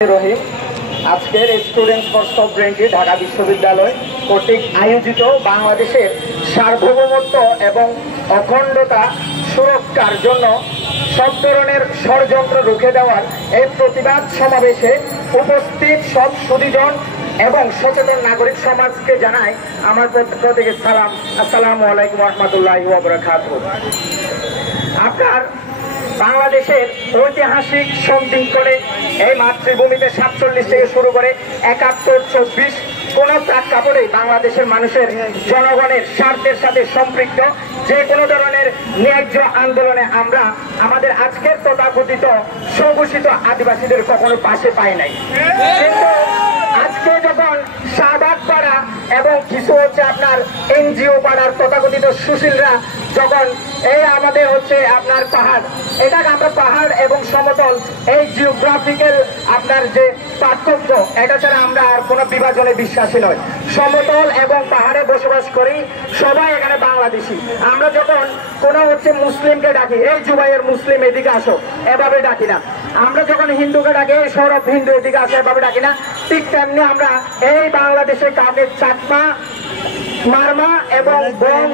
রহিম আজকের students for সভরেনিটি Dhaka বিশ্ববিদ্যালয় কর্তৃক আয়োজিত বাংলাদেশের সার্বভৌমত্ব এবং অখণ্ডতা সুরক্ষার জন্য সব ধরনের ষড়যন্ত্র রুখে দেওয়ার এই প্রতিবাদ সমাবেশে উপস্থিত সব সুধীজন এবং সচেতন নাগরিক সমাজকে জানাই আমার পক্ষ থেকে সালাম। আসসালামু আলাইকুম রহমতুল্লাহি ওয়া বারাকাতুহু। আপনার বাংলাদেশের ঐতিহাসিক সন্ধিক্ষণে এই মাতৃভূমিতে 47 থেকে শুরু করে 71, 24 কোন প্রেক্ষাপটে বাংলাদেশের মানুষের জনগণের স্বার্থের সাথে সম্পৃক্ত যে কোনো ধরনের ন্যায্য আন্দোলনে আমরা আমাদের আজকের তথাকথিত স্বঘোষিত আদিবাসীদের কখনো পাশে পাই নাই। কিন্তু আজকে যখন শাহবাগ পাড়া এবং কিছু হচ্ছে আপনার এনজিও পাড়ার তথাকথিত সুশীলরা যখন এই আমাদের হচ্ছে আপনার পাহাড়, এটাকে আমরা পাহাড় এবং সমতল এই জিওগ্রাফিক্যাল আপনার যে পার্থক্য, এটা ছাড়া আমরা আর কোনো বিভাজনে বিশ্বাসী নয়। সমতল এবং পাহাড়ে বসবাস করি, সবাই এখানে বাংলাদেশি। আমরা যখন কোনো হচ্ছে মুসলিমকে ডাকি, এই জুবাইয়ের মুসলিম এদিকে আসো, এভাবে ডাকি না। আমরা যখন হিন্দুকে ডাকি, এই সৌরভ হিন্দু এদিকে আসো, এভাবে ডাকি না। ঠিক তেমনি আমরা এই বাংলাদেশে কাউকে চাকমা, মারমা এবং বং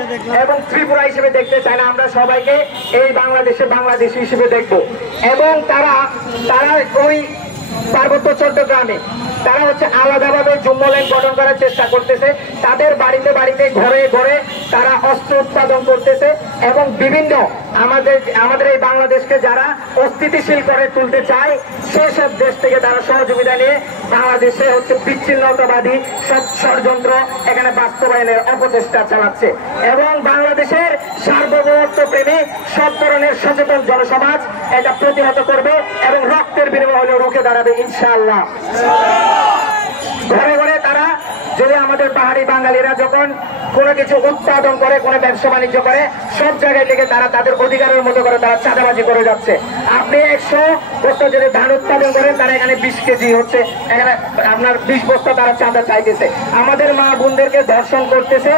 এবং ত্রিপুরা হিসেবে দেখতে চাই না। আমরা সবাইকে এই বাংলাদেশে বাংলাদেশি হিসেবে দেখব। এবং তারা ওই পার্বত্য চট্টগ্রামে তারা হচ্ছে আলাদাভাবে যুগ্ম লাইন গঠন করার চেষ্টা করতেছে। তাদের বাড়িতে বাড়িতে ঘরে ঘরে তারা অস্ত্র উৎপাদন করতেছে এবং বিভিন্ন আমাদের এই বাংলাদেশকে যারা অস্থিতিশীল করে তুলতে চায় সেসব দেশ থেকে তারা সহযোগিতা নিয়ে বাংলাদেশে হচ্ছে বিচ্ছিন্নতাবাদী সব ষড়যন্ত্র এখানে বাস্তবায়নের অপচেষ্টা চালাচ্ছে। এবং বাংলাদেশের সার্বভৌমত্ব প্রেমী সব ধরনের সচেতন জনসমাজ এটা প্রতিহত করবে এবং রক্তের বিনিময়ে হলেও রুখে দাঁড়াবে ইনশাআল্লাহ। ঘরে ঘরে তারা যদি আমাদের পাহাড়ি বাঙালিরা যখন কোনো কিছু উৎপাদন করে, কোনো ব্যবসা বাণিজ্য করে, সব জায়গায় থেকে তারা তাদের অধিকারের মতো করে তারা চাঁদাবাজি করে যাচ্ছে। আপনি 100 বস্তা যদি ধান উৎপাদন করেন, তারা এখানে 20 কেজি হচ্ছে এখানে আপনার 20 বস্তা তারা চাঁদা চাইতেছে। আমাদের মা বোনদেরকে ধর্ষণ করতেছে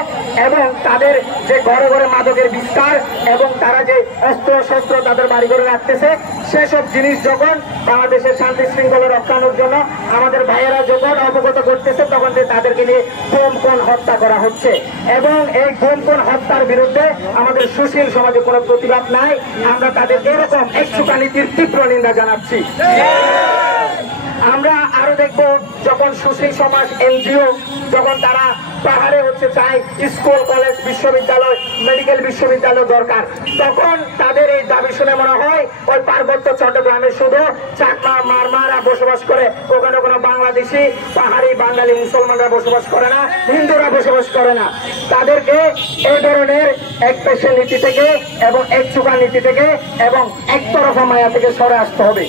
এবং তাদের যে ঘরে ঘরে মাদকের বিস্তার এবং তারা যে অস্ত্র শস্ত্র তাদের বাড়ি ঘরে রাখতেছে, সেসব জিনিস যখন বাংলাদেশের শান্তি শৃঙ্খলা রক্ষানোর জন্য আমাদের ভাইয়েরা যখন অবগত করতেছে, তখন তাদেরকে নিয়ে গুম হত্যা করা হচ্ছে। এবং এই গুম হত্যার বিরুদ্ধে আমাদের সুশীল সমাজে কোনো প্রতিবাদ নাই। আমরা তাদের এরকম একচুকা নীতির তীব্র নিন্দা জানাচ্ছি। আমরা আরো দেখবো যখন সুশীল সমাজ এনজিও যখন তারা পাহাড়ে হচ্ছে চাই স্কুল, কলেজ, বিশ্ববিদ্যালয়, মেডিকেল বিশ্ববিদ্যালয় দরকার, তখন তাদের এই দাবি শুনে মনে হয় ওই পার্বত্য চট্টগ্রামে শুধু চাকমা মারমারা বসবাস করে, ওখানে কোনো বাংলাদেশি পাহাড়ি বাঙালি মুসলমানরা বসবাস করে না, হিন্দুরা বসবাস করে না। তাদেরকে এই ধরনের এক পেশে নীতি থেকে এবং এক চুকা নীতি থেকে এবং একতরফা মায়া থেকে সরে আসতে হবে।